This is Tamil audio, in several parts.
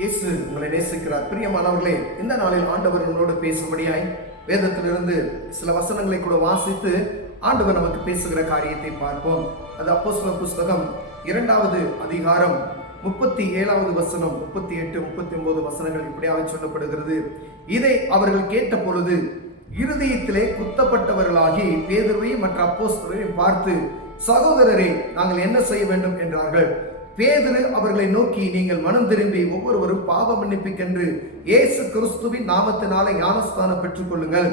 இயேசு உங்களை நேசிக்கிறார். பிரியமானவர்களே, இந்த நாளில் ஆண்டவர் உங்களோடு பேசும்படியாய் வேதத்திலிருந்து சில வசனங்களை கூட வாசித்து ஆண்டவர் நமக்கு பேசுகிற காரியத்தை பார்ப்போம். அது அப்போஸ்தலர் புஸ்தகம் 2வது அதிகாரம் 37வது வசனம், 38, 39 வசனங்கள் இப்படியாக சொல்லப்படுகிறது. இதை அவர்கள் கேட்ட பொழுது இருதயத்திலே குத்தப்பட்டவர்களாகி பேதுருவையும் மற்ற அப்போஸ்தலரையும் பார்த்து, சகோதரரே, நாங்கள் என்ன செய்ய வேண்டும் என்றார்கள். பேதுரு அவர்களை நோக்கி, நீங்கள் மனம் திரும்பி ஒவ்வொருவரும் பாவ மன்னிப்புக்கென்று இயேசு கிறிஸ்துவின் நாமத்தினாலே ஞானஸ்தானம் பெற்றுக் கொள்ளுங்கள்.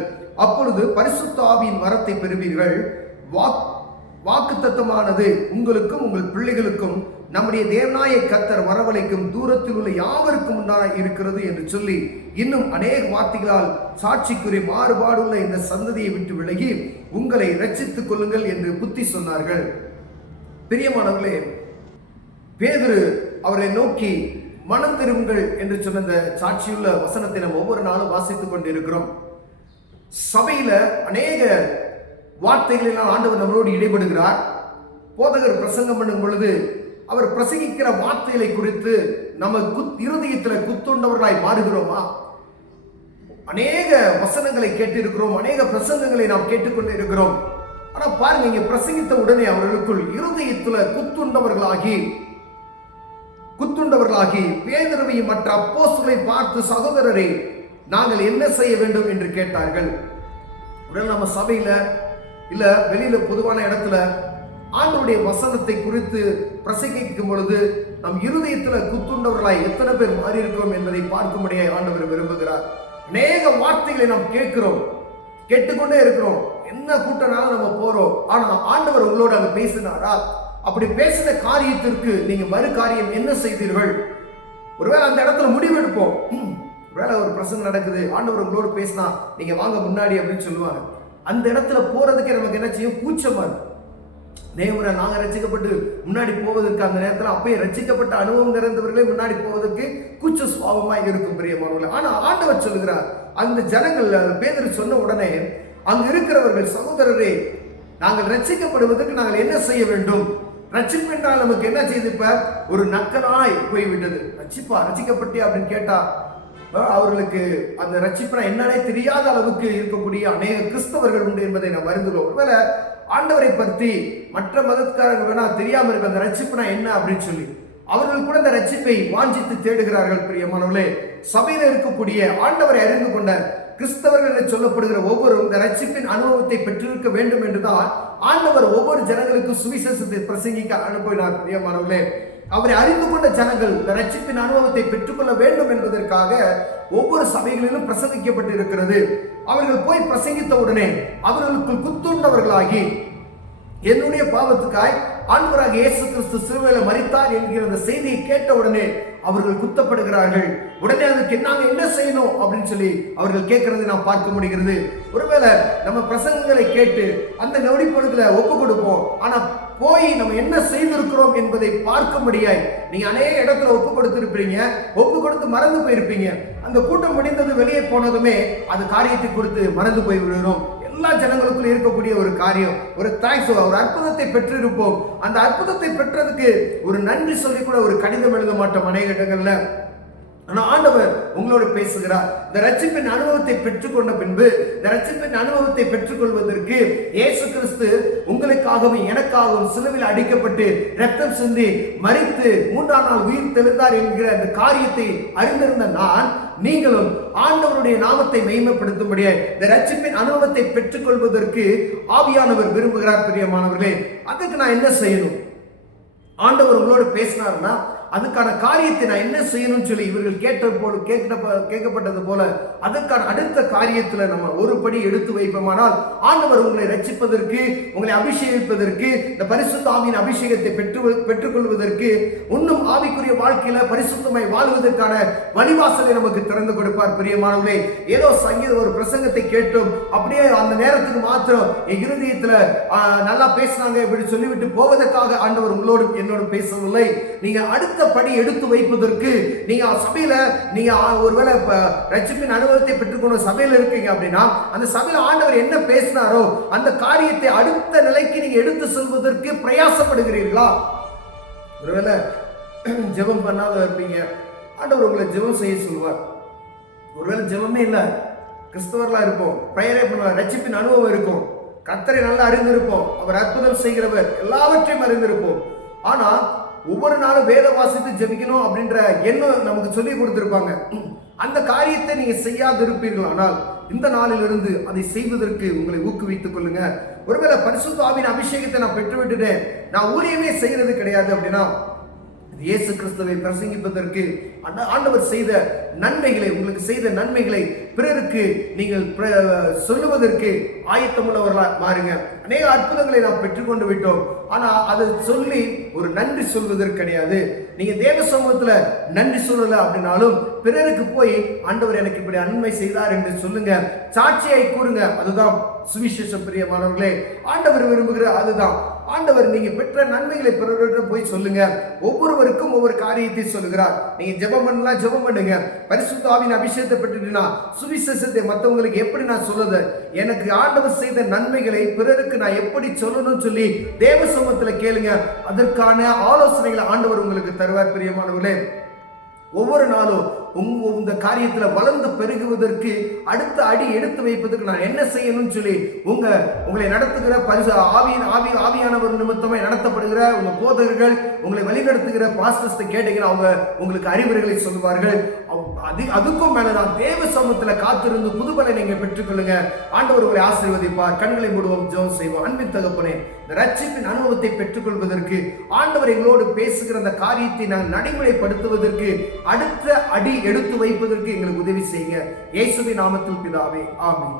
அப்பொழுது பரிசுத்த ஆவியின் வரத்தை பெறுவீர்கள். வாக்குத்தத்தமானது உங்களுக்கும் உங்கள் பிள்ளைகளுக்கும் நம்முடைய தேவனாய கர்த்தர் வரவழைக்கும் தூரத்தில் உள்ள யாவருக்கும் உண்டான இருக்கிறது என்று சொல்லி இன்னும் அநேக வார்த்தைகளால் சாட்சிக்குரிய மாறுபாடுள்ள இந்த சந்ததியை விட்டு விலகி உங்களை ரட்சித்துக் கொள்ளுங்கள் என்று புத்தி சொன்னார்கள். பிரியமானவர்களே, பேதுரு அவரை நோக்கி மனம் திரும்புங்கள் என்று சொன்ன இந்த சாட்சியுள்ள வசனத்தை நம்ம ஒவ்வொரு நாளும் வாசித்துக் கொண்டிருக்கிறோம். சபையில அநேக வார்த்தைகளெல்லாம் ஆண்டவர் நம்மளோடு இடைபடுகிறார். போதகர் பிரசங்கம் பண்ணும் பொழுது அவர் பிரசங்கிக்கிற வார்த்தைகளை குறித்து நம்ம இருதயத்தில் குத்துண்டவர்களாய் மாறுகிறோமா? அநேக வசனங்களை கேட்டிருக்கிறோம், அநேக பிரசங்கங்களை நாம் கேட்டுக்கொண்டு இருக்கிறோம். ஆனா பாருங்க, இங்க பிரசங்கித்த உடனே அவர்களுக்குள் இருதயத்துல குத்துண்டவர்களாகி பேதுருவையும் மற்ற அப்போஸ்தலரை பார்த்து, சகோதரரே, நாங்கள் என்ன செய்ய வேண்டும் என்று கேட்டார்கள். உடனே நம்ம சபையில இல்ல வெளியில பொதுவான இடத்துல ஆண்டவருடைய வசனத்தை குறித்து பிரசங்கிக்கும் பொழுது நம் இருதயத்துல குத்துண்டவர்களாய் எத்தனை பேர் மாறி இருக்கிறோம் என்பதை பார்க்கும்படியாக ஆண்டவர் விரும்புகிறார். அநேக வார்த்தைகளை நாம் கேட்டுக்கொண்டே இருக்கிறோம். என்ன கூட்டனாலும் நம்ம போறோம். ஆனா ஆண்டவர் உங்களோட அங்க பேசினாரா? அப்படி பேசின காரியத்திற்கு நீங்க மறு காரியம் என்ன செய்தீர்கள்? ஒருவேளை அந்த இடத்துல முடிவெடுப்போம். ஒருவேளை ஒரு பிரசங்கம் நடக்குது, ஆண்டவர் உங்களோடு பேசினா நீங்க வாங்க முன்னாடி அப்படின்னு சொல்லுவாங்க. அந்த இடத்துல போறதுக்கே நமக்கு என்ன செய்யும்? கூச்சமா இருக்கும். நேமுறை நாங்க ரசிக்கப்பட்டு முன்னாடி போவதற்கு அந்த நேரத்தில் அப்பயே ரசிக்கப்பட்ட அனுபவம் நிறைந்தவர்களே முன்னாடி போவதற்கு கூச்ச சுவாபமாய் இருக்கும் பிரியமானவர்களே. ஆனா ஆண்டவர் சொல்லுகிறார், அந்த ஜனங்கள் பேதுரு சொன்ன உடனே அங்கு இருக்கிறவர்கள், சகோதரரே, நாங்கள் ரட்சிக்கப்படுவதற்கு நாங்கள் என்ன செய்ய வேண்டும்? ரட்சிப்பு என்றால் நமக்கு என்ன செய்து இப்ப ஒரு நக்கலாய் போய்விட்டது. ரட்சிக்கப்பட்டே அப்படின்னு கேட்டா அவர்களுக்கு அந்த ரட்சிப்புனா என்னன்னே தெரியாத அளவுக்கு இருக்கக்கூடிய அநேக கிறிஸ்தவர்கள் உண்டு என்பதை நாம் அறிந்துள்ளோம். ஒருவேளை ஆண்டவரை பற்றி மற்ற மதக்காரர்கள் வேணா தெரியாம இருக்க அந்த ரட்சிப்புனா என்ன அப்படின்னு சொல்லி அவர்கள் கூட இந்த ரட்சிப்பை வாஞ்சித்து தேடுகிறார்கள். பிரியமானவர்களே, சபையில இருக்கக்கூடிய ஆண்டவரை அறிந்து கொண்ட கிறிஸ்தவர்கள் என்று சொல்லப்படுகிற ஒவ்வொருவரும் இந்த ரட்சிப்பின் அனுபவத்தை பெற்றிருக்க வேண்டும் என்றுதான் ஆண்டவர் ஒவ்வொரு ஜனங்களுக்கு சுவிசேஷத்தை பிரசங்கிக்க அனுப்பினார். பிரியமானவர்களே, அவரை அறிந்து கொண்ட ஜனங்கள் இந்த ரட்சிப்பின் அனுபவத்தை பெற்றுக்கொள்ள வேண்டும் என்பதற்காக ஒவ்வொரு சபைகளிலும் பிரசங்கிக்கப்பட்டு இருக்கிறது. அவர்கள் போய் பிரசங்கித்த உடனே அவர்களுக்கு குத்துண்டவர்களாகி, என்னுடைய பாவத்துக்காய் ஆண்டவராகிய இயேசு கிறிஸ்து சிலுவையில மரித்தார் என்கிற அந்த செய்தியை கேட்ட உடனே அவர்கள் குத்தப்படுகிறார்கள். உடனே அதுக்கு நாங்க என்ன செய்யணும் அப்படின்னு சொல்லி அவர்கள் கேட்கறதை நாம் பார்க்க முடிகிறது. ஒருவேளை நம்ம பிரசங்கங்களை கேட்டு அந்த நொடி பொழுதுல ஒப்பு கொடுப்போம். ஆனா போய் நம்ம என்ன செய்திருக்கிறோம் என்பதை பார்க்க முடியாது. நீங்க அநேக இடத்துல ஒப்பு கொடுத்திருப்பீங்க, ஒப்பு கொடுத்து மறந்து போயிருப்பீங்க. அந்த கூட்டம் முடிந்தது, வெளியே போனதுமே அந்த காரியத்தை கொடுத்து மறந்து போய் விடுகிறோம். எல்லா ஜனங்களுக்குள்ள இருக்கக்கூடிய ஒரு காரியம், ஒரு தேங்க்ஸ், ஒரு அற்புதத்தை பெற்றிருப்போம். அந்த அற்புதத்தை பெற்றதுக்கு ஒரு நன்றி சொல்லி கூட ஒரு கடிதம் எழுத மாட்டோம் அநேக இடங்கள்ல. ஆனா ஆண்டவர் உங்களோடு பேசுகிறார். இந்த ரட்சிப்பின் அனுபவத்தை பெற்றுக்கொண்ட பின்பு, இந்த ரட்சிப்பின் அனுபவத்தை பெற்றுக்கொள்வதற்கு இயேசு கிறிஸ்து உங்களுக்காகவும் எனக்காகவும் சிலுவையில் அடிக்கப்பட்டு ரத்தம் சிந்தி மரித்து 3ஆம் நாள் உயிர் தெழுந்தார் என்கிற அந்த காரியத்தை அறிந்திருந்த நான், நீங்களும் ஆண்டவருடைய நாமத்தை மகிமைப்படுத்தும்படியாக இந்த ரட்சிப்பின் அனுபவத்தை பெற்றுக்கொள்வதற்கு ஆவியானவர் விரும்புகிறார். பிரியமானவர்களே, அதுக்கு நான் என்ன செய்யணும்? ஆண்டவர் உங்களோடு பேசினார்னா அதுக்கான காரியத்தை நான் என்ன செய்யணும்னு சொல்லி இவர்கள் கேட்கப்பட்டது போல அதற்கான அடுத்த காரியத்துல நம்ம ஒரு படி எடுத்து வைப்போமானால் ஆண்டவர் உங்களை ரட்சிப்பதற்கு, உங்களை அபிஷேகிப்பதற்கு, இந்த பரிசுத்த ஆவியின் அபிஷேகத்தை பெற்றுக்கொள்வதற்கு, இன்னும் ஆவிக்குரிய வாழ்க்கையில பரிசுத்தமாய் வாழ்வதற்கான வழிவாசலை நமக்கு திறந்து கொடுப்பார். பிரியமானவர்களே, ஏதோ சங்கீத ஒரு பிரசங்கத்தை கேட்டோம், அப்படியே அந்த நேரத்துக்கு மாத்திரம் என் இருதயத்துல நல்லா பேசினாங்க இப்படி சொல்லிவிட்டு போவதற்காக ஆண்டவர் உங்களோடு என்னோடு பேசவில்லை. நீங்க அடுத்த படி எடுத்து வைப்பதற்கு, நீங்க சபையில நீங்க ஒருவேளை ரட்சிப்பின் அனுபவத்தை பெற்றுக்கொண்ட சபையில இருக்கீங்க அப்படின்னா அந்த சபையில ஆண்டவர் என்ன பேசினாரோ அந்த காரியத்தை அடுத்த நிலைக்கு நீங்க எடுத்து செல்வதற்கு பிரயாசப்படுகிறீர்களா? ஒருவேளை ஜெபம் பண்ணாத இருப்பீங்க, ஆண்டவர் உங்களை ஜெபம் செய்ய சொல்வார். ஒருவேளை ஜெபமே இல்லை, கிறிஸ்தவர்களா இருப்போம், பிரேயரே பண்ணுவார், ரட்சிப்பின் அனுபவம் இருக்கும், கர்த்தரை நல்லா அறிந்திருப்போம், அவர் அற்புதம் செய்கிறவர், எல்லாவற்றையும் அறிந்திருப்போம். ஆனா ஒவ்வொரு நாளும் வேத வாசித்து ஜெபிக்கணும் அப்படின்ற எண்ணம் நமக்கு சொல்லி கொடுத்திருப்பாங்க. அந்த காரியத்தை நீங்க செய்யாது இருப்பீர்கள். ஆனால் இந்த நாளிலிருந்து அதை செய்வதற்கு உங்களை ஊக்குவித்துக் கொள்ளுங்க. ஒருவேளை பரிசுத்த ஆவியின் அபிஷேகத்தை நான் பெற்றுவிட்டுட்டேன், நான் ஊழியமே செய்யறது கிடையாது அப்படின்னா, இயேசு கிறிஸ்துவை பிரசங்கிப்பதற்கு ஆண்டவர் செய்த நன்மைகளை, உங்களுக்கு செய்த நன்மைகளை பிறருக்கு நீங்கள் சொல்லுவதற்கு ஆயத்தமுள்ளவர்களா மாறுங்க. அநேக அற்புதங்களை நாம் பெற்றுக்கொண்டு விட்டோம், ஆனா அதை சொல்லி ஒரு நன்றி சொல்வதற்கு கிடையாது. நீங்க தேவ சமூகத்துல நன்றி சொல்லல அப்படின்னாலும் பிறருக்கு போய் ஆண்டவர் எனக்கு இப்படி நன்மை செய்தார் என்று சொல்லுங்க, சாட்சியை கூறுங்க. அதுதான் சுவிசேஷம். பிரியமானவர்களே, ஆண்டவர் விரும்புகிற அதுதான். ஆண்டவர் நீங்க பெற்ற நன்மைகளை பிறரிடம் போய் சொல்லுங்க. ஒவ்வொருவருக்கும் ஒவ்வொரு காரியத்தை சொல்லுகிறார். நீங்க ஜெபம் பண்ணலாம், ஜெபம் பண்ணுங்க. பரிசுத்த ஆவியின் அபிஷேகத்தை பெற்றுட்டீங்கன்னா சுவிசேஷத்தை மற்றவங்களுக்கு எப்படி நான் சொல்லுது, எனக்கு ஆண்டவர் செய்த நன்மைகளை பிறருக்கு நான் எப்படி சொல்லணும்னு சொல்லி தேவ சமூகத்துல கேளுங்க. அதற்கான ஆலோசனைகளை ஆண்டவர் உங்களுக்கு தருவார். பிரியமானவர்களே, ஒவ்வொரு நாளும் இந்த காரியத்துல வளர்ந்து பெருகுவதற்கு அடுத்த அடி எடுத்து வைப்பதற்கு நான் என்ன செய்யணும்னு சொல்லி உங்களை நடத்துகிற ஆவியானவர் நிமித்தமே நடத்தப்படுகிற உங்க போதகர்கள், உங்களை வழிநடத்துகிற பாஸ்டர்ஸ் கேட்டீங்கன்னா அவங்க உங்களுக்கு அறிவுரைகளை சொல்லுவார்கள். அதுக்கும் மேலதான் தேவ சமூகத்துல காத்திருந்து புதுபலை நீங்க பெற்றுக்கொள்ளுங்க. ஆண்டவர் உங்களை ஆசீர்வதிப்பார். கண்களை மூடுவோம், ஜெபம் செய்வோம். அன்பின் தகப்பனே, இந்த ரட்சிப்பின் அனுபவத்தை பெற்றுக்கொள்வதற்கு ஆண்டவர் எங்களோடு பேசுகிற அந்த காரியத்தை நாங்கள் நடைமுறைப்படுத்துவதற்கு அடுத்த அடி எடுத்து வைப்பதற்கு எங்களுக்கு உதவி செய்யுங்க. இயேசுவின் நாமத்தில் பிதாவே, ஆமென்.